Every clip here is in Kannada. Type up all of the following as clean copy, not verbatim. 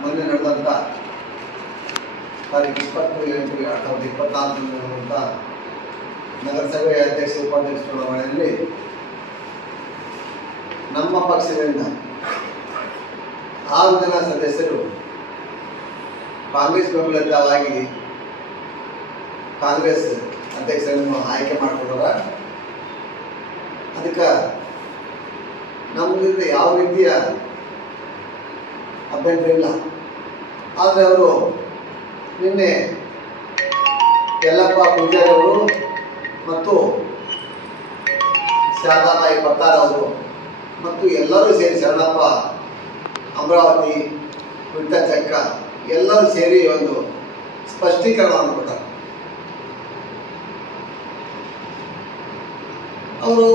ಮೊನ್ನೆ ನಡೆದಂಥ ತಾರೀಕು 20/8/2024 ನಡೆದಂಥ ನಗರಸಭೆ ಅಧ್ಯಕ್ಷ ಉಪಾಧ್ಯಕ್ಷ ಚುನಾವಣೆಯಲ್ಲಿ ನಮ್ಮ ಪಕ್ಷದಿಂದ 6 ಜನ ಸದಸ್ಯರು ಕಾಂಗ್ರೆಸ್ ಬೆಂಬಲಿತವಾಗಿ ಕಾಂಗ್ರೆಸ್ ಅಧ್ಯಕ್ಷರನ್ನು ಆಯ್ಕೆ ಮಾಡಿಕೊಂಡಾರ. ಅದಕ್ಕೆ ನಮ್ಮಿಂದ ಯಾವ ರೀತಿಯ ಅಭ್ಯಂತರ ಇಲ್ಲ. ಆದರೆ ಅವರು ನಿನ್ನೆ ಯಲ್ಲಪ್ಪ ಪೂಜಾರಿ ಅವರು ಮತ್ತು ಶಾರದಾಬಾಯಿ ಪತ್ತಾರ ಅವರು ಮತ್ತು ಎಲ್ಲರೂ ಸೇರಿ ಶರಣಪ್ಪ ಅಮರಾವತಿ ಪುಟ್ಟ ಚಕ್ಕ ಎಲ್ಲರೂ ಸೇರಿ ಒಂದು ಸ್ಪಷ್ಟೀಕರಣವನ್ನು ಕೊಟ್ಟರು. ಅವರು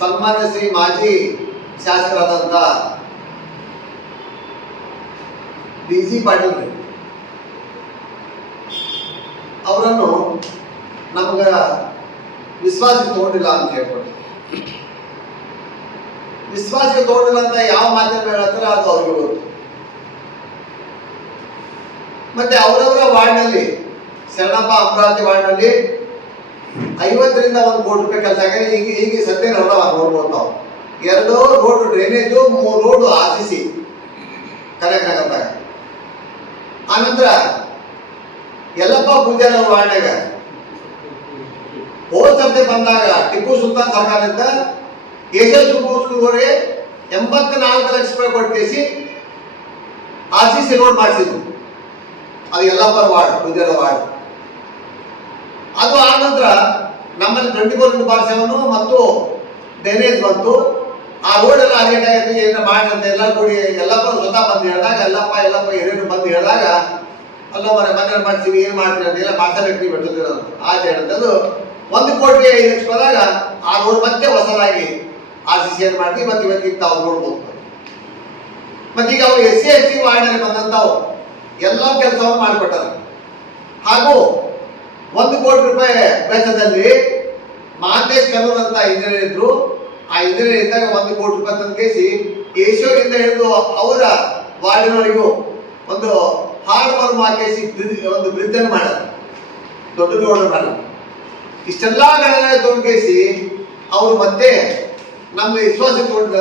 ಸನ್ಮಾನ್ಯ ಶ್ರೀ ಮಾಜಿ ಶಾಸಕರಾದಂಥ ಡಿ.ಜಿ. ಪಾಟೀಲ್ ಅವರನ್ನು ನಮ್ಗೆ ವಿಶ್ವಾಸಕ್ಕೆ ತಗೊಂಡಿಲ್ಲ ಅಂತ ಹೇಳ್ಕೊಟ್ಟು, ವಿಶ್ವಾಸಕ್ಕೆ ತಗೊಂಡಿಲ್ಲ ಅಂತ ಯಾವ ಮಾಧ್ಯಮ ಹೇಳ್ತಾರೆ ಅದು ಅವ್ರಿಗೆ ಗೊತ್ತು. ಮತ್ತೆ ಅವರವರ ವಾರ್ಡ್ನಲ್ಲಿ ಶರಣಪ್ಪ ಅಮರಾವತಿ ವಾರ್ಡ್ನಲ್ಲಿ 50ರಿಂದ 1 ಕೋಟಿ ರೂಪಾಯಿ ಕೆಲಸ ಆಗಿದೆ. ಈಗ ಸದ್ಯ ನೋಡ್ತಾವ ನೋಡ್ಬೋದು ನಾವು. 2 road drainage, 3 road RCC connect. ಆನಂತರ ಯಲ್ಲಪ್ಪ ಪೂಜಾರಿ ಅವ್ರ ವಾರ್ಡ್ನಾಗ ಹೋದ ಸರ್ತಿ ಬಂದಾಗ ಟಿಪ್ಪು ಸುಲ್ತಾನ್ ಸರ್ಕಾರದಿಂದ ಕೇಶವ ಸ್ಕೂಲ್ವರೆಗೆ 84 ಲಕ್ಷ ರೂಪಾಯಿ ಕೊಟ್ಟು RCC ರೋಡ್ ಮಾಡಿಸಿದ್ರು. ಅದು ಯಲ್ಲಪ್ಪ ವಾರ್ಡ್, ಪೂಜಾರಿ ವಾರ್ಡ್. ಅದು ಆದ ನಂತರ ನಮ್ಮಲ್ಲಿ 24/7 ಮತ್ತು ಡ್ರೈನೇಜ್ ಬಂತು. ಆ ರೋಡ್ ಎಲ್ಲ ಅರೇಟ್ ಆಗಿದೆ, ಏನು ಮಾಡಿ ಅಂತ ಎಲ್ಲ ಕೂಡಿ ಯಲ್ಲಪ್ಪ ಸ್ವತಃ ಬಂದು ಹೇಳಿದಾಗ, ಯಲ್ಲಪ್ಪ ಹಿರಿಯರು ಬಂದು ಹೇಳಿದಾಗ, ಅಲ್ಲ ಮನೆ ಮಾಡ್ತೀವಿ, ಏನು ಮಾಡ್ತೀವಿ ಅಂತ ಎಲ್ಲ ಮಾತಾಡಕ್ಕೆ ನೀವು ಬಿಟ್ಟಿದ್ದೀರ ಆಚೆ ಹೇಳಿದ್ದು. 1 ಕೋಟಿ 5 ಲಕ್ಷ ಬಂದಾಗ ಆ ರೋಡ್ ಮತ್ತೆ ಹೊಸದಾಗಿ RCC ಏನು ಮಾಡ್ತೀವಿ. ಮತ್ತೆ ಇವತ್ತಿಗೆ ತಾವು ನೋಡ್ಬೋದು. ಮತ್ತೀಗ ಅವರು SC ವಾರ್ಡ್ನಲ್ಲಿ ಬಂದಂಥವು ಎಲ್ಲ ಕೆಲಸವನ್ನು ಮಾಡಿಕೊಟ್ಟಾರೆ. ಹಾಗೂ 1 ಕೋಟಿ ರೂಪಾಯಿ ವೆಚ್ಚದಲ್ಲಿ ಮಹಾಂತೇಶ್ ಕಲ್ಲೂರ್ ಅಂತ ಇಂಜಿನಿಯರ್ ಇದ್ರು. ಆ ಇಂಜಿನಿಯರ್ ಇದ್ದಾಗ 1 ಕೋಟಿ ರೂಪಾಯಿ ತಂದು ಕೇಶವರಿಂದ ಹಿಡಿದು ಅವರ ವಾರ್ಡಿನವರಿಗೂ ಒಂದು ಹಾರ್ಡ್ ವರ್ಮ್ ಹಾಕಿ ಒಂದು ಬ್ರಿಡ್ಜ್ ಅನ್ನು ಮಾಡ್ಯಾರ, ದೊಡ್ಡ ರೋಡ್ ಮಾಡ್ಯಾರ. ಇಷ್ಟೆಲ್ಲ ತೊಂದ್ಕೇಸಿ ಅವರು ಮತ್ತೆ ನಮ್ಗೆ ವಿಶ್ವಾಸ ತಗೊಂಡ್ರೆ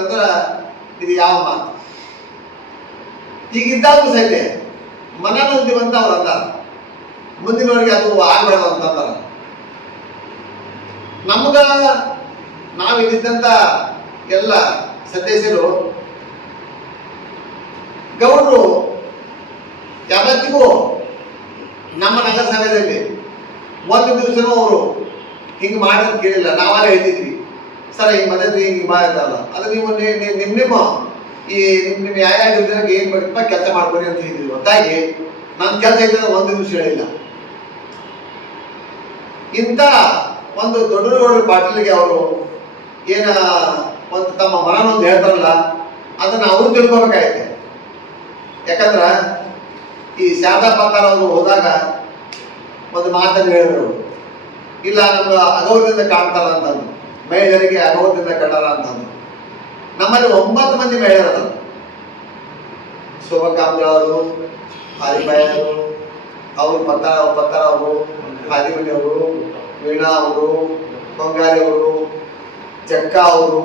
ಇದು ಯಾವ ಮಾತು? ಈಗಿದ್ದಾಗೂ ಸಹಿತ ಮನನೊಂದಿವಂತ ಅವ್ರು ಅಂದಾರ, ಮುಂದಿನವರೆಗೆ ಅದು ಆಗ್ಬಾರ್ದು ಅಂತಂದಾರ. ನಮ್ಗ ನಾವಿದ್ದಂತ ಎಲ್ಲ ಸದಸ್ಯರು ಗೌಡರು ಯಾವತ್ತಿಗೂ ನಮ್ಮ ನಗರಸಭೆಯಲ್ಲಿ 1 ದಿವಸನೂ ಅವರು ಹಿಂಗೆ ಮಾಡೋದು ಕೇಳಿಲ್ಲ. ನಾವೆಲ್ಲ ಹೇಳ್ತಿದ್ವಿ, ಸರ್ ಹಿಂಗೆ ಮನೆಯಲ್ಲಿ ಹಿಂಗೆ ಮಾಡ್ತಾರಲ್ಲ, ಅದು ನೀವು ನಿಮ್ಮ ಯಾವ ದಿವಸಕ್ಕೆ ಏನು ಬೇಕಪ್ಪ ಕೆಲಸ ಮಾಡ್ಕೊಡಿ ಅಂತ ಹೇಳಿದ್ವಿ. ಹೊತ್ತಾಗಿ ನನ್ನ ಕೆಲಸ ಇದ್ದ 1 ದಿವಸ ಹೇಳಿಲ್ಲ. ಇಂಥ ಒಂದು ದೊಡ್ಡ ಪಾಟೀಲ್ಗೆ ಅವರು ಏನ ಒಂದು ತಮ್ಮ ಮನನೊಂದು ಹೇಳ್ತಾರಲ್ಲ, ಅದನ್ನು ಅವರು ತಿಳ್ಕೊಬೇಕಾಯ್ತು. ಯಾಕಂದ್ರೆ ಈ ಶಾರದಾ ಪತ್ತಾರ ಅವರು ಹೋದಾಗ ಒಂದು ಮಾತನ್ನು ಹೇಳಿದ್ರು, ಇಲ್ಲ ನಮ್ಗೆ ಅಗೌರವದಿಂದ ಕಾಣ್ತಾರ ಅಂತಂದು, ಮಹಿಳೆಯರಿಗೆ ಅಗೌರವದಿಂದ ಕಂಡಾರ ಅಂತಂದು. ನಮ್ಮಲ್ಲಿ 9 ಮಂದಿ ಮಹಿಳೆಯರು, ಶೋಭಾ ಕಾಂಬ್ಳೆ ಅವರು, ಹಾರಿಬಾಯಿ ಅವರು, ಅವರು ಪತ್ತಾರ ಅವರು, ಹಾದಿಮನಿ ಅವರು, ವೀಣಾ ಅವರು, ಕೊಂಗಾರಿ ಅವರು, ಚಕ್ಕ ಅವರು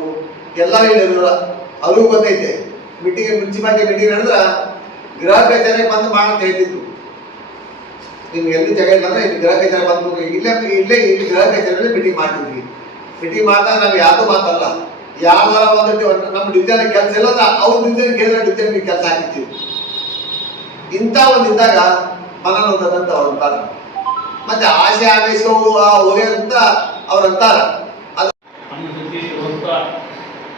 ಎಲ್ಲ ಹೇಳಿದ್ರು. ಅವ್ರಿಗೂ ಗೊತ್ತೈತೆ. ಮುನ್ಸಿಪಾಲಿಟಿ ಮೀಟಿಂಗ್ ನಡೆದ್ರೆ ಗೃಹ ಕಚೇರಿಗೆ ಬಂದು ಮಾಡಂತ ಹೇಳ್ತಿದ್ರು. ನಿಮ್ಗೆ ಎಲ್ಲಿ ಜಾಗ ಇಲ್ಲ ಅಂದ್ರೆ ಇಲ್ಲಿ ಗೃಹ ಕಚೇರಿ ಬಂದ್ಬೇಕು. ಇಲ್ಲೇ ಇಲ್ಲಿ ಗೃಹ ಕಚೇರಿಯಲ್ಲಿ ಮೀಟಿಂಗ್ ಮಾಡ್ತಿದ್ವಿ. ಮೀಟಿಂಗ್ ಮಾಡಿದಾಗ ನಾವು ಯಾವುದು ಮಾತಲ್ಲ, ಯಾವ್ದಾರ ಒಂದು ನಮ್ಮ ಡಿವಿಷನ್ ಕೆಲಸ ಇಲ್ಲ ಅಂದ್ರೆ ಅವ್ರ ಡಿವಿಷನ್ ಕೇಳಿದ್ರೆ ಡಿವಿಷನ್ಗೆ ಕೆಲಸ ಹಾಕಿರ್ತೀವಿ. ಇಂಥ ಒಂದು ಇದ್ದಾಗ ಮನನೊಂದಂತ ಅವ್ರು ಅಂತಾರೆ. ಮತ್ತೆ ಆಸೆ ಆವೇಶವು ಹೋಗಿ ಅಂತ ಅವ್ರು ಅಂತಾರ. ಅದು ನಮ್ಮ ಜೊತೆ ಇರುವಂಥ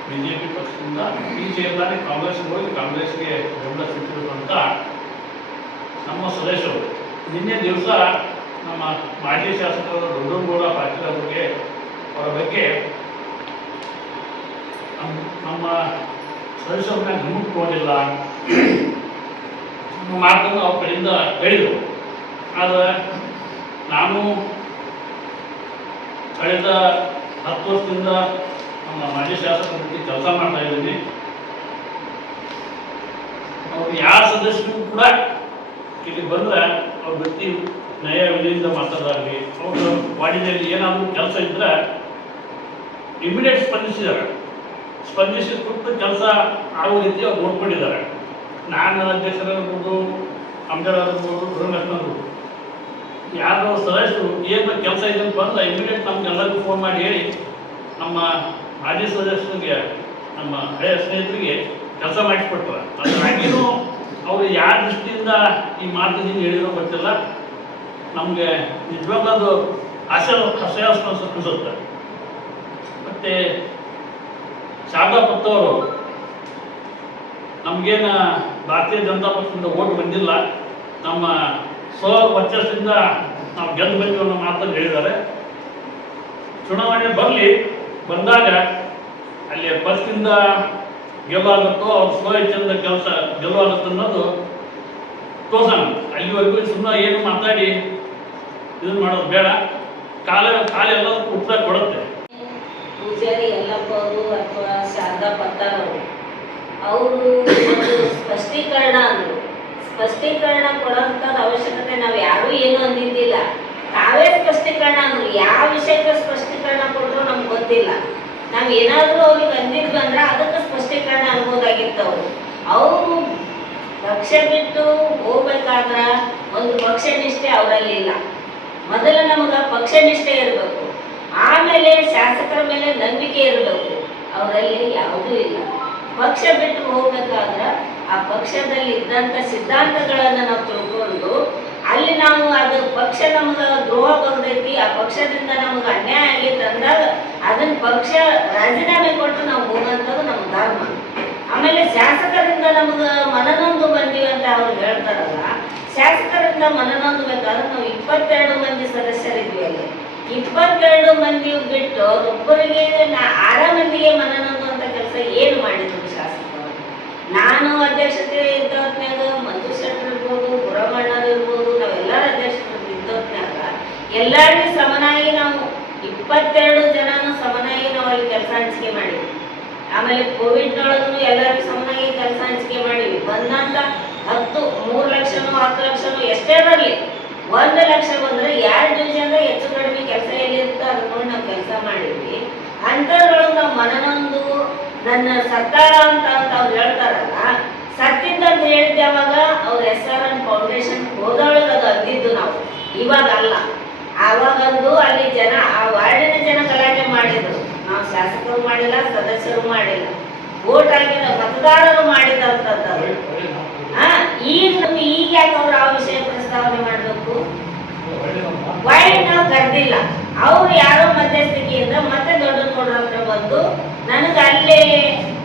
ಬಿಜೆಪಿ ಪಕ್ಷದಿಂದ ಬಿಜೆಪಿ ಕಾಂಗ್ರೆಸ್ಗೆ ಹೋಗಿ ಕಾಂಗ್ರೆಸ್ಗೆ ಬೆಂಬಲ ಸಿಕ್ಕಿರುವಂಥ ನಮ್ಮ ಸದಸ್ಯರು ನಿನ್ನೆ ದಿವಸ ನಮ್ಮ ಮಾಜಿ ಶಾಸಕರು ದೊಡ್ಡಗೌಡ ಪಾಟೀಲ್ ಅವರಿಗೆ ಅವರ ಬಗ್ಗೆ ನಮ್ಮ ಸದಸ್ಯರನ್ನ ಗಮನಕ್ಕೆ ತಗೊಂಡಿಲ್ಲ ಮಾತನ್ನು ಅವ್ರ ಕಡೆಯಿಂದ ಹೇಳಿದರು. ಆದರೆ ನಾನು ಕಳೆದ 10 ವರ್ಷದಿಂದ ನಮ್ಮ ಮಾಜಿ ಶಾಸಕರ ಜೊತೆ ಕೆಲಸ ಮಾಡ್ತಾ ಇದ್ದೀನಿ. ಅವ್ರು ಯಾರ ಸದಸ್ಯರು ಕೂಡ ಇಲ್ಲಿ ಬಂದ್ರೆ ಅವ್ರ ವ್ಯಕ್ತಿ ನಯ ವಿಧಿಯಿಂದ ಮಾತಾಡೋದಾಗಲಿ ಅವ್ರ ವಾಣಿಜ್ಯದಲ್ಲಿ ಏನಾದರೂ ಕೆಲಸ ಇದ್ರೆ ಇಮಿಡಿಯೇಟ್ ಸ್ಪಂದಿಸಿ ಕೊಟ್ಟು ಕೆಲಸ ಆಗೋ ರೀತಿ ಅವ್ರು ನೋಡ್ಕೊಂಡಿದ್ದಾರೆ. ನಾನು ಅಧ್ಯಕ್ಷರಾಗಿರ್ಬೋದು, ಅಂಬೇಡ್ಕರ್ ರಂಗಸ್ನವರು ಯಾರು ಸದಸ್ಯರು ಏನು ಕೆಲಸ ಇದೆ ಅಂತ ಬಂದ್ರೆ ಇಮಿಡಿಯೇಟ್ ನಮ್ಗೆಲ್ಲರಿಗೂ ಫೋನ್ ಮಾಡಿ ಹೇಳಿ ನಮ್ಮ ಮಾಜಿ ಸದಸ್ಯರಿಗೆ ನಮ್ಮ ಹಳೆಯ ಸ್ನೇಹಿತರಿಗೆ ಕೆಲಸ ಮಾಡಿಸ್ಕೊಟ್ರು. ಅದಾಗಿಯೂ ಅವರು ಯಾವ ದೃಷ್ಟಿಯಿಂದ ಈ ಮಾತಿನಿಂದ ಹೇಳಿರೋ ಗೊತ್ತಿಲ್ಲ. ನಮಗೆ ನಿಜವಾಗ್ಲೂ ಅದು ಹಾಸ್ಯಾಸ್ಪದ ಅನಿಸುತ್ತೆ. ಮತ್ತು ಶಾರದಾ ಪತ್ತವರು ನಮಗೇನು ಭಾರತೀಯ ಜನತಾ ಪಕ್ಷದಿಂದ ಓಟ್ ಬಂದಿಲ್ಲ, ನಮ್ಮ ವರ್ಚಸ್ಸಿಂದ ನಾವು ಗೆದ್ದು ಬಂದಿವಿ ಅನ್ನೋ ಮಾತನ್ನು ಹೇಳಿದ್ದಾರೆ. ಚುನಾವಣೆ ಬಂದಾಗ ಅಲ್ಲಿ ಪಕ್ಷದಿಂದ ಗೆಲುವಾಗುತ್ತೋ ಅವ್ರು ಸ್ವಇಚ್ಛೆಯಿಂದ ಕೆಲಸ ಗೆಲುವಾಗುತ್ತೆ ಅನ್ನೋದು ತೋರ್ಸೋಣ. ಅಲ್ಲಿವರೆಗೂ ಸುಮ್ಮನೆ ಏನು ಮಾತಾಡಿ ಇದನ್ನು ಮಾಡೋದು ಬೇಡ. ಕಾಲ ಎಲ್ಲದಕ್ಕೂ ಉತ್ತರ ಕೊಡುತ್ತೆ. ಪೂಜಾರಿ ಯಲ್ಲಪ್ಪ ಅವರು ಅಥವಾ ಶಾರದಾ ಪತ್ತಾರ್ ಅವರು ಸ್ಪಷ್ಟೀಕರಣ ಅಂದರು. ಸ್ಪಷ್ಟೀಕರಣ ಕೊಡೋಂಥದ್ದು ಅವಶ್ಯಕತೆ ನಾವು ಯಾರೂ ಏನು ಅಂದಿದ್ದಿಲ್ಲ, ತಾವೇ ಸ್ಪಷ್ಟೀಕರಣ ಅಂದರು. ಯಾವ ವಿಷಯಕ್ಕೆ ಸ್ಪಷ್ಟೀಕರಣ ಕೊಟ್ಟರು ನಮ್ಗೆ ಗೊತ್ತಿಲ್ಲ. ನಾವು ಏನಾದರೂ ಅವ್ರಿಗೆ ಅಂದಿದ್ವಿ ಅಂದ್ರೆ ಅದಕ್ಕೆ ಸ್ಪಷ್ಟೀಕರಣ ಅನ್ಬೋದಾಗಿತ್ತು. ಅವರು ಪಕ್ಷ ಬಿಟ್ಟು ಹೋಗ್ಬೇಕಾದ್ರೆ ಒಂದು ಪಕ್ಷ ನಿಷ್ಠೆ ಅವರಲ್ಲಿಲ್ಲ. ಮೊದಲು ನಮಗೆ ಪಕ್ಷ ನಿಷ್ಠೆ ಇರಬೇಕು, ಆಮೇಲೆ ಶಾಸಕರ ಮೇಲೆ ನಂಬಿಕೆ ಇರಬೇಕು. ಅವರಲ್ಲಿ ಯಾವುದೂ ಇಲ್ಲ. ಪಕ್ಷ ಬಿಟ್ಟು ಹೋಗ್ಬೇಕಾದ್ರೆ ಆ ಪಕ್ಷದಲ್ಲಿ ಇದ್ದಂಥ ಸಿದ್ಧಾಂತಗಳನ್ನು ನಾವು ತಿಳ್ಕೊಂಡು ಅಲ್ಲಿ ನಾವು ಅದು ಪಕ್ಷ ನಮ್ಗೆ ದ್ರೋಹ ಬಂದೈತಿ, ಆ ಪಕ್ಷದಿಂದ ನಮ್ಗೆ ಅನ್ಯಾಯ ಆಗೈತೆ ಅಂದಾಗ ಅದನ್ನ ಪಕ್ಷ ರಾಜೀನಾಮೆ ಕೊಟ್ಟು ನಾವು ಹೋಗೋಂಥದ್ದು ನಮ್ಮ ಧರ್ಮ. ಆಮೇಲೆ ಶಾಸಕರಿಂದ ನಮ್ಗೆ ಮನನೊಂದು ಬಂದೀವಿ ಅಂತ ಅವ್ರು ಹೇಳ್ತಾರಲ್ಲ, ಶಾಸಕರಿಂದ ಮನನೊಂದು ಬೇಕಾದ್ರೆ ನಾವು 22 ಮಂದಿ ಸದಸ್ಯರಿದ್ವಿ. ಅಲ್ಲಿ 22 ಮಂದಿ ಬಿಟ್ಟು ಒಬ್ಬರಿಗೆ 6 ಮಂದಿಗೆ ಮನನೊಂದು ಅಂತ ಕೆಲಸ ಏನು ಮಾಡಿದ್ರು ಶಾಸಕರು? ನಾನು ಅಧ್ಯಕ್ಷತೆ ಇದ್ದ ಹೊತ್ನ್ಯಾಗ ಮಂಜು ಶೆಟ್ಟರ್ ಇರ್ಬೋದು, ಗುರಮಣ್ಣರು ಇರ್ಬೋದು, ನಾವೆಲ್ಲರ ಅಧ್ಯಕ್ಷರು ಇದ್ದ ಹೊತ್ನ್ಯಾಗ ಎಲ್ಲರಿಗೂ ಸಮನಾಗಿ ನಾವು 22 ಜನನು ಸಮನಾಗಿ ನಾವು ಅಲ್ಲಿ ಕೆಲಸ ಹಂಚಿಕೆ ಮಾಡಿದ್ವಿ. ಆಮೇಲೆ ಕೋವಿಡ್ನೊಳಗೂ ಎಲ್ಲರಿಗೂ ಸಮನಾಗಿ ಕೆಲಸ ಹಂಚಿಕೆ ಮಾಡಿದ್ವಿ. ಬಂದಂತ 3 ಲಕ್ಷನೋ 10 ಲಕ್ಷನೋ ಎಷ್ಟೇ ಬರಲಿ, 1 ಲಕ್ಷ ಬಂದ್ರೆ 2 ಡಿವಿಷನ್ದಾಗ ಹೆಚ್ಚು ಕಡಿಮೆ ಕೆಲಸ ಎಲ್ಲಿರುತ್ತೋ ಅದನ್ನ ನೋಡಿ ನಾವು ಕೆಲಸ ಮಾಡಿದ್ವಿ. ಅಂಥದ್ರೊಳಗೆ ನಾವು ಮನನೊಂದು ನನ್ನ ಸತ್ತಾಳ ಅಂತ ಅವ್ರು ಹೇಳ್ತಾರಲ್ಲ, ಸತ್ತಿದ್ದ ಅಂತ ಹೇಳಿದ್ದೆ ಅವಾಗ ಅವ್ರ SRN ಫೌಂಡೇಶನ್ ಹೋದೊಳಗೆ ಅದು ಅಂದಿದ್ದು ನಾವು, ಇವಾಗ ಅಲ್ಲ. ಆವಾಗಂದು ಅಲ್ಲಿ ಜನ, ಆ ವಾರ್ಡಿನ ಜನ ಗಲಾಟೆ ಮಾಡಿದ್ರು. ನಾವು ಶಾಸಕರು ಮಾಡಿಲ್ಲ, ಸದಸ್ಯರು ಮಾಡಿಲ್ಲ, ವೋಟ್ ಆಗಿಲ್ಲ, ಮತದಾರರು ಮಾಡಿದಂಥದ್ದು. ಈಗ ಯಾಕೆ ಅವ್ರು ಆ ವಿಷಯ ಪ್ರಸ್ತಾವನೆ ಮಾಡಬೇಕು? ವೈಡ್ ನಾವು ಕರೆದಿಲ್ಲ. ಅವ್ರು ಯಾರೋ ಮಧ್ಯಸ್ಥಿಕೆಯಿಂದ ಮತ್ತೆ ದೊಡ್ಡ ನೋಡ್ರ ಹತ್ರ ಬಂದು ನನಗೆ ಅಲ್ಲೇ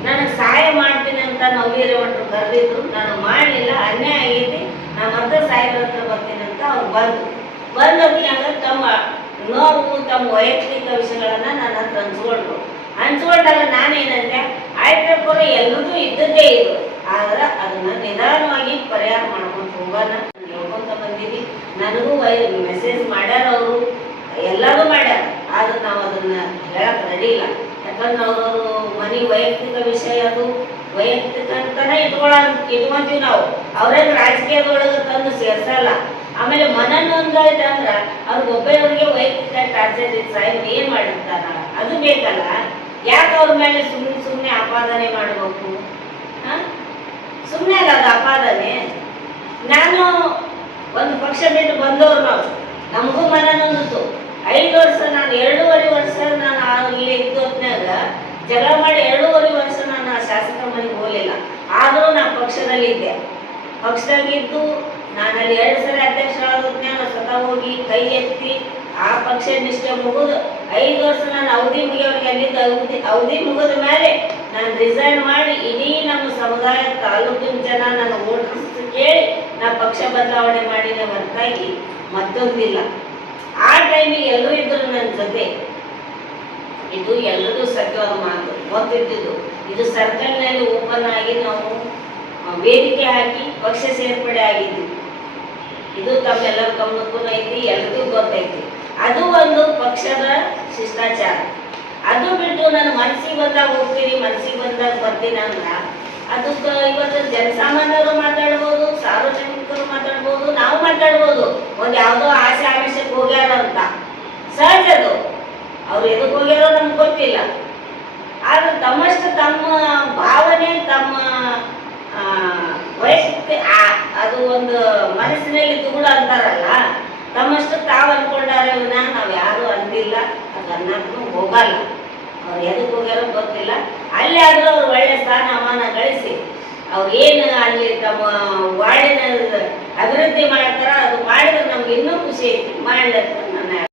ನನಗೆ ಸಹಾಯ ಮಾಡ್ತೀನಿ ಅಂತ ನಾವು ವೀರಭಟ್ರು ಕರೆದಿದ್ರು. ನಾನು ಮಾಡಲಿಲ್ಲ, ಅನ್ಯಾಯ ಆಗೈತಿ, ನಾನು ಮತ್ತೆ ಸಾಹೇಬ್ರ ಹತ್ರ ಬರ್ತೀನಿ ಅಂತ ಅವ್ರು ಬಂದಾಗ ತಮ್ಮ ನೋವು, ತಮ್ಮ ವೈಯಕ್ತಿಕ ವಿಷಯಗಳನ್ನ ನನ್ನ ಹತ್ರ ಹಂಚ್ಕೊಂಡಾಗ ನಾನೇನಂದೆ, ಆಯ್ತಪ್ಪ ಎಲ್ರಿಗೂ ಇದ್ದದ್ದೇ ಇದು, ಆದ್ರೆ ಅದನ್ನ ನಿಧಾನವಾಗಿ ಪರಿಹಾರ ಮಾಡ್ಕೊಂಡು ಹೋಗೋಣ ಹೇಳ್ಕೊಂತ ಬಂದೀನಿ. ನನಗೂ ಮೆಸೇಜ್ ಮಾಡ್ಯಾರ, ಅವರು ಎಲ್ಲರೂ ಮಾಡ್ಯಾರ, ಆದ್ರೆ ನಾವು ಅದನ್ನ ಹೇಳಕ್ ರೆಡಿ ಇಲ್ಲ. ಯಾಕಂದ್ರೆ ಅವರು ಮನೆ ವೈಯಕ್ತಿಕ ವಿಷಯ, ಅದು ವೈಯಕ್ತಿಕ ಅಂತಾನೆ ಇಟ್ಕೊಂತೀವಿ ನಾವು. ಅವ್ರೇನು ರಾಜಕೀಯದೊಳಗೆ ತಂದು ಸೇರ್ಸಲ್ಲ. ಆಮೇಲೆ ಮನನೊಂದಾಯ್ತು ಅಂದ್ರೆ ಅವ್ರಿಗೆ ಒಬ್ಬರಿಗೆ ವೈಯಕ್ತಿಕ ಟಾರ್ಚರ್ ಸಾಹೇಬ್ ಏನ್ ಮಾಡಿರ್ತಾರ ಅದು ಬೇಕಲ್ಲ. ಯಾಕೆ ಅವ್ರ ಮೇಲೆ ಸುಮ್ಮನೆ ಆಪಾದನೆ ಮಾಡಬೇಕು? ಸುಮ್ಮನೆ ಅಲ್ಲ ಅದು ಆಪಾದನೆ. ನಾನು ಒಂದು ಪಕ್ಷ ಬಿಟ್ಟು ಬಂದವರು ನಾವು, ನಮಗೂ ಮನನೊಂದಿತ್ತು. 5 ವರ್ಷ, ನಾನು 2.5 ವರ್ಷ ನಾನು ಅಲ್ಲಿ ಇದ್ದ ಹೊತ್ನಾಗ ಜಗಳ ಮಾಡಿ 2.5 ವರ್ಷ ನಾನು ಆ ಶಾಸಕರ ಮನೆಗೆ ಹೋಗಲಿಲ್ಲ. ಆದರೂ ನಾನು ಪಕ್ಷದಲ್ಲಿದ್ದೆ. ಪಕ್ಷದಾಗಿದ್ದು ನಾನು ಅಲ್ಲಿ 2 ಸರಿ ಅಧ್ಯಕ್ಷರಾಗೋದ್ನಾಗ ಸ್ವತಃ ಹೋಗಿ ಕೈ ಎತ್ತಿ ಆ ಪಕ್ಷ ನಿಷ್ಠೆ ಮುಗಿದು 5 ವರ್ಷ ನಾನು ಅವಧಿ ಮುಗಿಯೋರಿಗೆ ಅಲ್ಲಿದ್ದ ಅವಧಿ ಮುಗಿದ ಮೇಲೆ ನಾನು ರಿಸೈನ್ ಮಾಡಿ ಇಡೀ ನಮ್ಮ ಸಮುದಾಯ ತಾಲೂಕಿನ ಜನ ನನ್ನ ವೋಟರ್ಸ್ ಕೇಳಿ ನಾ ಪಕ್ಷ ಬದಲಾವಣೆ ಮಾಡಿದೆ ಹೊರತಾಗಿ ಮತ್ತೊಂದಿಲ್ಲ. ಆ ಟೈಮಿಗೆ ಎಲ್ಲರೂ ಇದ್ರು ನನ್ನ ಜೊತೆ. ಇದು ಎಲ್ಲರಿಗೂ ಸತ್ಯವಾದ ಮಾತು ಗೊತ್ತಿದ್ದು. ಇದು ಸರ್ಕಲ್ನಲ್ಲಿ ಓಪನ್ ಆಗಿ ನಾವು ವೇದಿಕೆ ಹಾಕಿ ಪಕ್ಷ ಸೇರ್ಪಡೆ ಆಗಿದ್ವಿ. ಇದು ತಮ್ಮೆಲ್ಲರ ಗಮನಕ್ಕೂ ಐತಿ, ಎಲ್ರಿಗೂ ಗೊತ್ತೈತಿ. ಅದು ಒಂದು ಪಕ್ಷದ ಶಿಷ್ಟಾಚಾರ. ಅದು ಬಿಟ್ಟು ನಾನು ಮನಸ್ಸಿಗೆ ಬಂದಾಗ ಹೋಗ್ತೀನಿ, ಮನಸ್ಸಿಗೆ ಬಂದಾಗ ಬರ್ತೀನಿ ಅಂದ್ರೆ ಅದಕ್ಕೆ ಇವತ್ತು ಜನಸಾಮಾನ್ಯರು ಮಾತಾಡ್ಬೋದು, ಸಾರ್ವಜನಿಕರು ಮಾತಾಡ್ಬೋದು, ನಾವು ಮಾತಾಡ್ಬೋದು. ಒಂದು ಯಾವುದೋ ಆಸೆ ಆಮಿಷಕ್ಕೆ ಹೋಗ್ಯಾರ ಅಂತ ಸಹಜ ಅದು. ಅವ್ರು ಎದಕ್ಕೆ ಹೋಗ್ಯಾರೋ ನಮ್ಗೆ ಗೊತ್ತಿಲ್ಲ. ಆದ್ರೆ ತಮ್ಮಷ್ಟು ತಮ್ಮ ಭಾವನೆ, ತಮ್ಮ ವೈಯಕ್ತಿಕ ಅದು ಒಂದು ಮನಸ್ಸಿನಲ್ಲಿ ದುಗುಡ ಅಂತಾರಲ್ಲ, ತಮ್ಮಷ್ಟು ತಾವು ಅನ್ಕೊಂಡಾರೆ ವಿನ ನಾವು ಯಾರು ಅಂದಿಲ್ಲ. ಅದು ಅನ್ನಕ್ಕೂ ಹೋಗಲ್ಲ. ಅವ್ರು ಎದಕ್ಕೆ ಹೋಗ್ಯಾರೋ ಗೊತ್ತಿಲ್ಲ. ಅಲ್ಲೇ ಆದ್ರೂ ಅವ್ರು ಒಳ್ಳೆ ಸ್ಥಾನಮಾನ ಗಳಿಸಿ ಅವ್ರು ಏನು ಅಲ್ಲಿ ತಮ್ಮ ವಾರ್ಡಿನ ಅಭಿವೃದ್ಧಿ ಮಾಡ್ತಾರ, ಅದು ಮಾಡಿದ್ರೆ ನಮ್ಗೆ ಇನ್ನೂ ಖುಷಿ ಐತಿ. ಮಾಡ್ಲತ್ತ ನನ್ನ